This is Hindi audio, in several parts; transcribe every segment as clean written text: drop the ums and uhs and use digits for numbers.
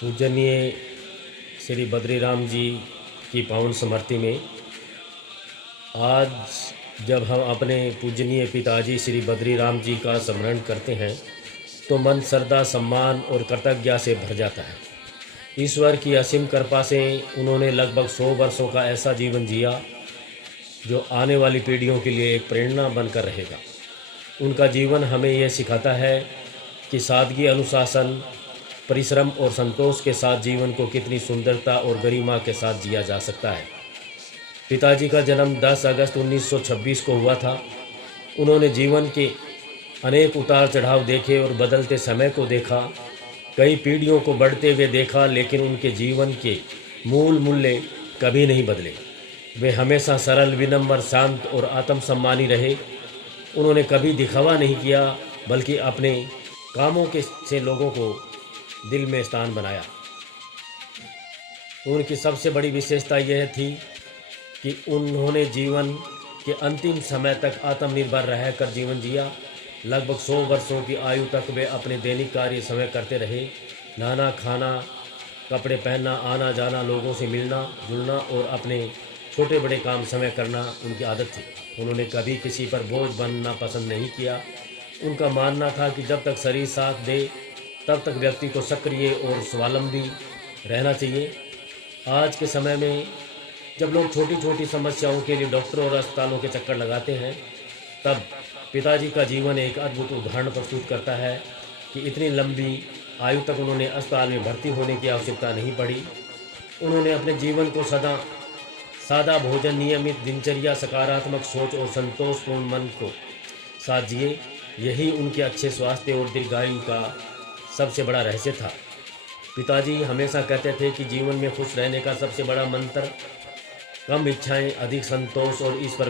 पूजनीय श्री बद्रीराम जी की पावन स्मृति में आज जब हम अपने पूजनीय पिताजी श्री बद्रीराम जी का स्मरण करते हैं तो मन श्रद्धा, सम्मान और कृतज्ञता से भर जाता है। ईश्वर की असीम कृपा से उन्होंने लगभग 100 वर्षों का ऐसा जीवन जिया जो आने वाली पीढ़ियों के लिए एक प्रेरणा बनकर रहेगा। उनका जीवन हमें यह सिखाता है कि सादगी, अनुशासन, परिश्रम और संतोष के साथ जीवन को कितनी सुंदरता और गरिमा के साथ जिया जा सकता है। पिताजी का जन्म 10 अगस्त 1926 को हुआ था। उन्होंने जीवन के अनेक उतार चढ़ाव देखे और बदलते समय को देखा, कई पीढ़ियों को बढ़ते हुए देखा, लेकिन उनके जीवन के मूल मूल्य कभी नहीं बदले। वे हमेशा सरल, विनम्र, शांत और आत्मसम्मानी रहे। उन्होंने कभी दिखावा नहीं किया, बल्कि अपने कामों के से लोगों को दिल में स्थान बनाया। उनकी सबसे बड़ी विशेषता यह थी कि उन्होंने जीवन के अंतिम समय तक आत्मनिर्भर रहकर जीवन जिया। लगभग 100 वर्षों की आयु तक वे अपने दैनिक कार्य समय करते रहे। नहाना, खाना, कपड़े पहनना, आना जाना, लोगों से मिलना जुलना और अपने छोटे बड़े काम समय करना उनकी आदत थी। उन्होंने कभी किसी पर बोझ बनना पसंद नहीं किया। उनका मानना था कि जब तक शरीर साथ दे तब तक व्यक्ति को सक्रिय और स्वावलंबी रहना चाहिए। आज के समय में जब लोग छोटी छोटी समस्याओं के लिए डॉक्टरों और अस्पतालों के चक्कर लगाते हैं, तब पिताजी का जीवन एक अद्भुत उदाहरण प्रस्तुत करता है कि इतनी लंबी आयु तक उन्होंने अस्पताल में भर्ती होने की आवश्यकता नहीं पड़ी। उन्होंने अपने जीवन को सदा सादा भोजन, नियमित दिनचर्या, सकारात्मक सोच और संतोषपूर्ण मन को साथ जिए। यही उनके अच्छे स्वास्थ्य और दीर्घायु का सबसे बड़ा रहस्य था। पिताजी हमेशा कहते थे कि जीवन में खुश रहने का सबसे बड़ा मंत्र कम इच्छाएं, अधिक संतोष और ईश्वर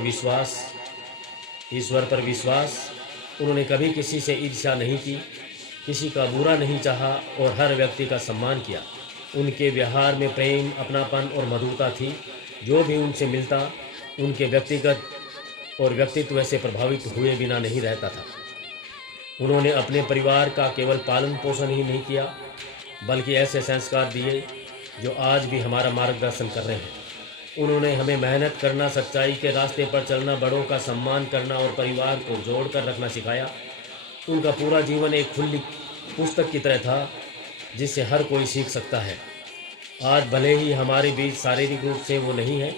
पर विश्वास। उन्होंने कभी किसी से ईर्ष्या नहीं की, किसी का बुरा नहीं चाहा और हर व्यक्ति का सम्मान किया। उनके व्यवहार में प्रेम, अपनापन और मधुरता थी। जो भी उनसे मिलता उनके व्यक्तिगत और व्यक्तित्व से प्रभावित हुए बिना नहीं रहता था। उन्होंने अपने परिवार का केवल पालन पोषण ही नहीं किया, बल्कि ऐसे संस्कार दिए जो आज भी हमारा मार्गदर्शन कर रहे हैं। उन्होंने हमें मेहनत करना, सच्चाई के रास्ते पर चलना, बड़ों का सम्मान करना और परिवार को जोड़कर रखना सिखाया। उनका पूरा जीवन एक खुली पुस्तक की तरह था जिससे हर कोई सीख सकता है। आज भले ही हमारे बीच शारीरिक रूप से वो नहीं है,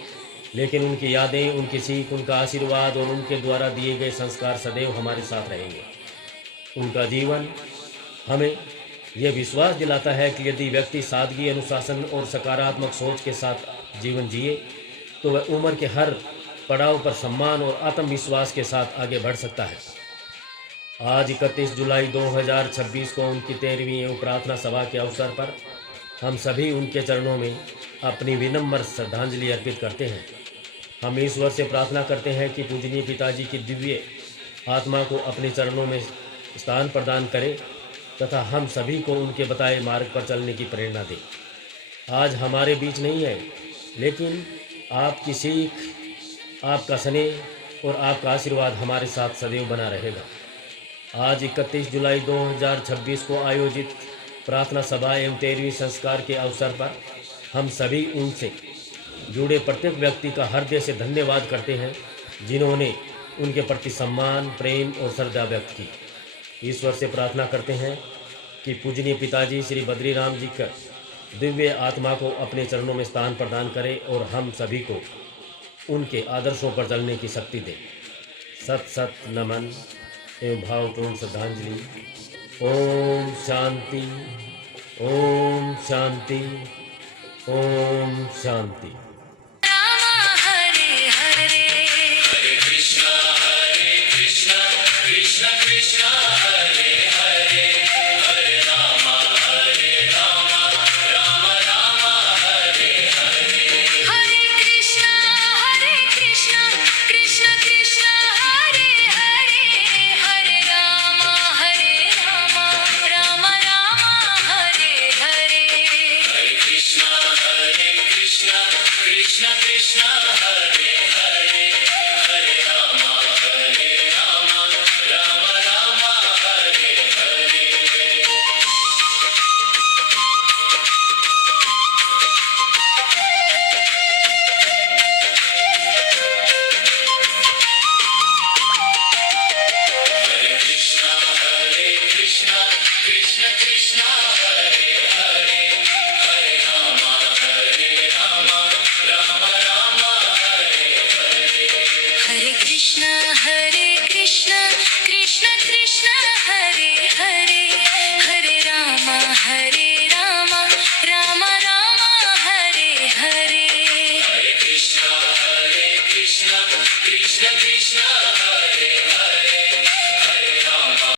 लेकिन उनकी यादें, उनकी सीख, उनका आशीर्वाद और उनके द्वारा दिए गए संस्कार सदैव हमारे साथ रहेंगे। उनका जीवन हमें यह विश्वास दिलाता है कि यदि व्यक्ति सादगी, अनुशासन और सकारात्मक सोच के साथ जीवन जिए तो वह उम्र के हर पड़ाव पर सम्मान और आत्मविश्वास के साथ आगे बढ़ सकता है। आज 31 जुलाई 2026 को उनकी 13वीं प्रार्थना सभा के अवसर पर हम सभी उनके चरणों में अपनी विनम्र श्रद्धांजलि अर्पित करते हैं। हम ईश्वर से प्रार्थना करते हैं कि पूजनीय पिताजी की दिव्य आत्मा को अपने चरणों में स्थान प्रदान करे तथा हम सभी को उनके बताए मार्ग पर चलने की प्रेरणा दे। आज हमारे बीच नहीं है, लेकिन आपकी सीख, आपका स्नेह और आपका आशीर्वाद हमारे साथ सदैव बना रहेगा। आज 31 जुलाई 2026 को आयोजित प्रार्थना सभा एवं 13वीं संस्कार के अवसर पर हम सभी उनसे जुड़े प्रत्येक व्यक्ति का हृदय से धन्यवाद करते हैं जिन्होंने उनके प्रति सम्मान, प्रेम और श्रद्धा व्यक्त की। ईश्वर से प्रार्थना करते हैं कि पूजनीय पिताजी श्री बद्रीराम जी का दिव्य आत्मा को अपने चरणों में स्थान प्रदान करे और हम सभी को उनके आदर्शों पर चलने की शक्ति दे। सत सत नमन एवं भावपूर्ण श्रद्धांजलि। ओम शांति, ओम शांति, ओम शांति। कृष्ण